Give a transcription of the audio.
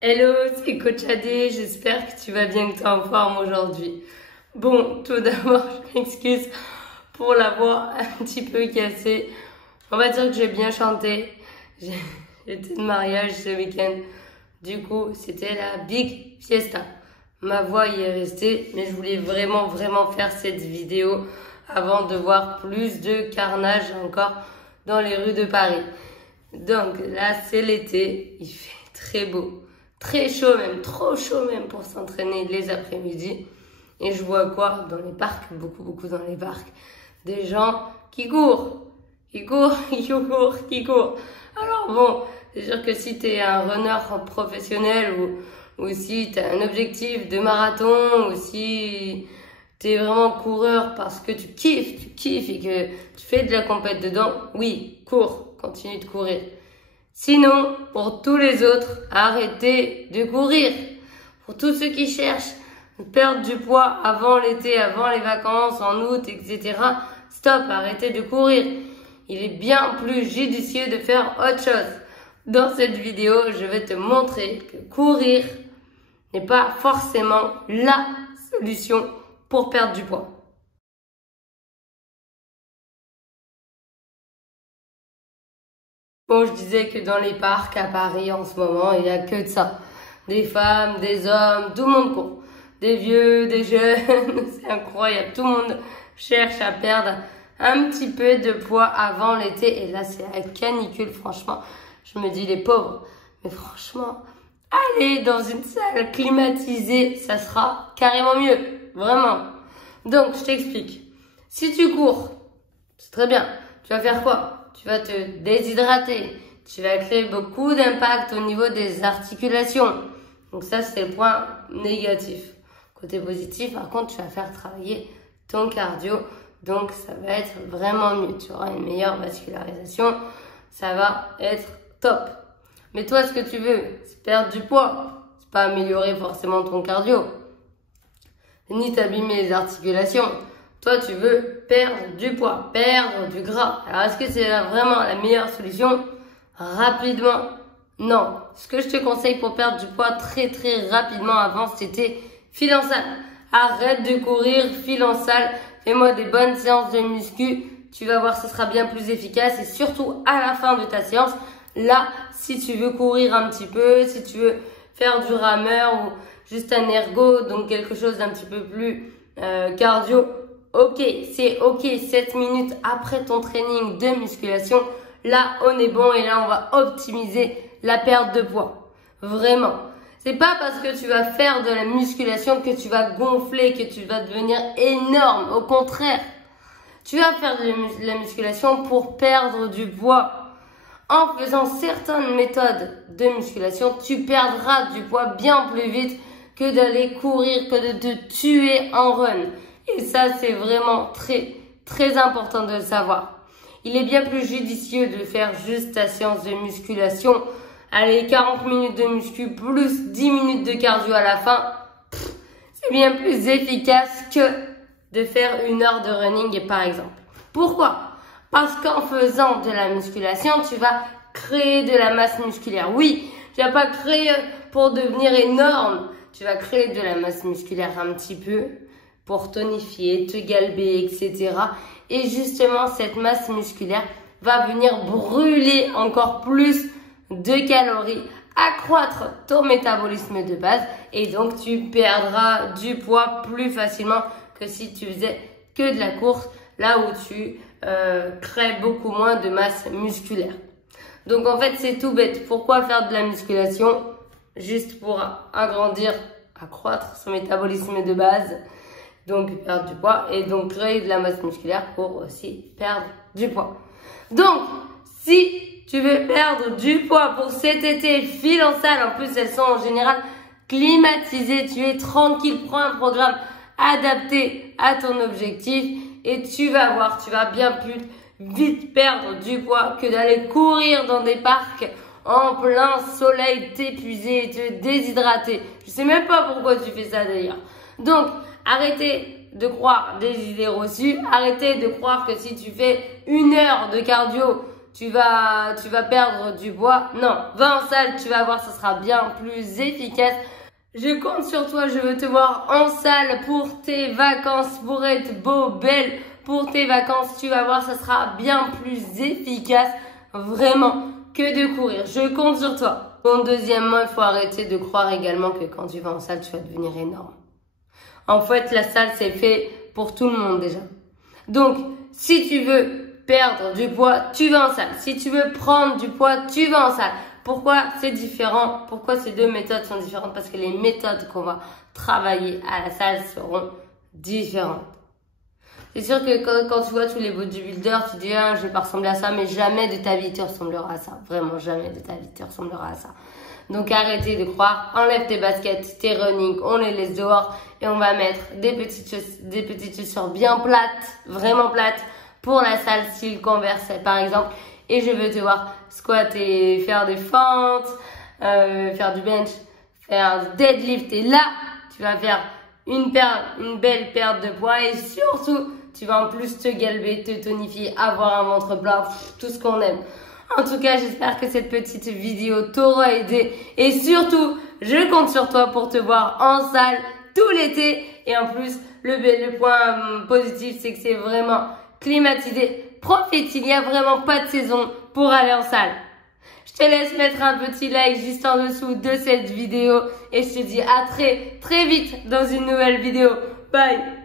Hello, c'est Coach Adé, j'espère que tu vas bien, que tu es en forme aujourd'hui. Bon, tout d'abord, je m'excuse pour la voix un petit peu cassée. On va dire que j'ai bien chanté. J'étais de mariage ce week-end. Du coup, c'était la big fiesta. Ma voix y est restée, mais je voulais vraiment faire cette vidéo avant de voir plus de carnage encore dans les rues de Paris. Donc là, c'est l'été, il fait très beau. Très chaud même, trop chaud même pour s'entraîner les après-midi. Et je vois quoi dans les parcs, beaucoup dans les parcs, des gens qui courent. Alors bon, c'est sûr que si t'es un runner professionnel ou si t'as un objectif de marathon ou si t'es vraiment coureur parce que tu kiffes et que tu fais de la compète dedans, oui, cours, continue de courir. Sinon, pour tous les autres, arrêtez de courir. Pour tous ceux qui cherchent à perdre du poids avant l'été, avant les vacances, en août, etc., stop, arrêtez de courir. Il est bien plus judicieux de faire autre chose. Dans cette vidéo, je vais te montrer que courir n'est pas forcément la solution pour perdre du poids. Bon, je disais que dans les parcs à Paris en ce moment, il n'y a que de ça. Des femmes, des hommes, tout le monde court. Des vieux, des jeunes, c'est incroyable. Tout le monde cherche à perdre un petit peu de poids avant l'été. Et là, c'est la canicule, franchement. Je me dis, les pauvres. Mais franchement, aller dans une salle climatisée, ça sera carrément mieux. Vraiment. Donc, je t'explique. Si tu cours, c'est très bien. Tu vas faire quoi? Tu vas te déshydrater. Tu vas créer beaucoup d'impact au niveau des articulations. Donc ça, c'est le point négatif. Côté positif, par contre, tu vas faire travailler ton cardio. Donc ça va être vraiment mieux. Tu auras une meilleure vascularisation. Ça va être top. Mais toi, ce que tu veux, c'est perdre du poids. C'est pas améliorer forcément ton cardio. Ni t'abîmer les articulations. Toi, tu veux perdre du poids, perdre du gras. Alors, est-ce que c'est vraiment la meilleure solution? Rapidement, non. Ce que je te conseille pour perdre du poids très rapidement avant cet été, file en salle. Arrête de courir, file en salle. Fais-moi des bonnes séances de muscu. Tu vas voir, ce sera bien plus efficace. Et surtout, à la fin de ta séance, là, si tu veux courir un petit peu, si tu veux faire du rameur ou juste un ergo, donc quelque chose d'un petit peu plus cardio, ok, c'est ok, 7 minutes après ton training de musculation, là on est bon et là on va optimiser la perte de poids. Vraiment. C'est pas parce que tu vas faire de la musculation que tu vas gonfler, que tu vas devenir énorme. Au contraire, tu vas faire de la musculation pour perdre du poids. En faisant certaines méthodes de musculation, tu perdras du poids bien plus vite que d'aller courir, que de te tuer en run. Et ça, c'est vraiment très important de le savoir. Il est bien plus judicieux de faire juste ta séance de musculation. Allez, 40 minutes de muscu plus 10 minutes de cardio à la fin. C'est bien plus efficace que de faire 1 heure de running, par exemple. Pourquoi? Parce qu'en faisant de la musculation, tu vas créer de la masse musculaire. Oui, tu vas pas créer pour devenir énorme. Tu vas créer de la masse musculaire un petit peu pour tonifier, te galber, etc. Et justement, cette masse musculaire va venir brûler encore plus de calories, accroître ton métabolisme de base et donc tu perdras du poids plus facilement que si tu faisais que de la course, là où tu crées beaucoup moins de masse musculaire. Donc en fait, c'est tout bête. Pourquoi faire de la musculation? Juste pour agrandir, accroître son métabolisme de base, donc perdre du poids et donc créer de la masse musculaire pour aussi perdre du poids. Donc, si tu veux perdre du poids pour cet été, file en salle. En plus, elles sont en général climatisées. Tu es tranquille, prends un programme adapté à ton objectif et tu vas voir, tu vas bien plus vite perdre du poids que d'aller courir dans des parcs en plein soleil, t'épuiser et te déshydrater. Je sais même pas pourquoi tu fais ça d'ailleurs. Donc, arrêtez de croire des idées reçues. Arrêtez de croire que si tu fais 1 heure de cardio, tu vas perdre du poids. Non, va en salle, tu vas voir, ça sera bien plus efficace. Je compte sur toi, je veux te voir en salle pour tes vacances, pour être beau, belle pour tes vacances. Tu vas voir, ça sera bien plus efficace, vraiment, que de courir. Je compte sur toi. Bon, deuxièmement, il faut arrêter de croire également que quand tu vas en salle, tu vas devenir énorme. En fait, la salle, c'est fait pour tout le monde déjà. Donc, si tu veux perdre du poids, tu vas en salle. Si tu veux prendre du poids, tu vas en salle. Pourquoi c'est différent? Pourquoi ces deux méthodes sont différentes? Parce que les méthodes qu'on va travailler à la salle seront différentes. C'est sûr que quand tu vois tous les bodybuilders, tu dis ah, je vais pas ressembler à ça, mais jamais de ta vie tu ressembleras à ça. Vraiment, jamais de ta vie tu ressembleras à ça. Donc arrêtez de croire, enlève tes baskets, tes running, on les laisse dehors et on va mettre des petites chaussures bien plates, vraiment plates, pour la salle style Converse par exemple. Et je veux te voir squatter, faire des fentes, faire du bench, faire du deadlift. Et là, tu vas faire une belle perte de poids et surtout, tu vas en plus te galber, te tonifier, avoir un ventre plat, tout ce qu'on aime. En tout cas, j'espère que cette petite vidéo t'aura aidé et surtout, je compte sur toi pour te voir en salle tout l'été. Et en plus, le point positif, c'est que c'est vraiment climatisé. Profite, il n'y a vraiment pas de saison pour aller en salle. Je te laisse mettre un petit like juste en dessous de cette vidéo et je te dis à très vite dans une nouvelle vidéo. Bye!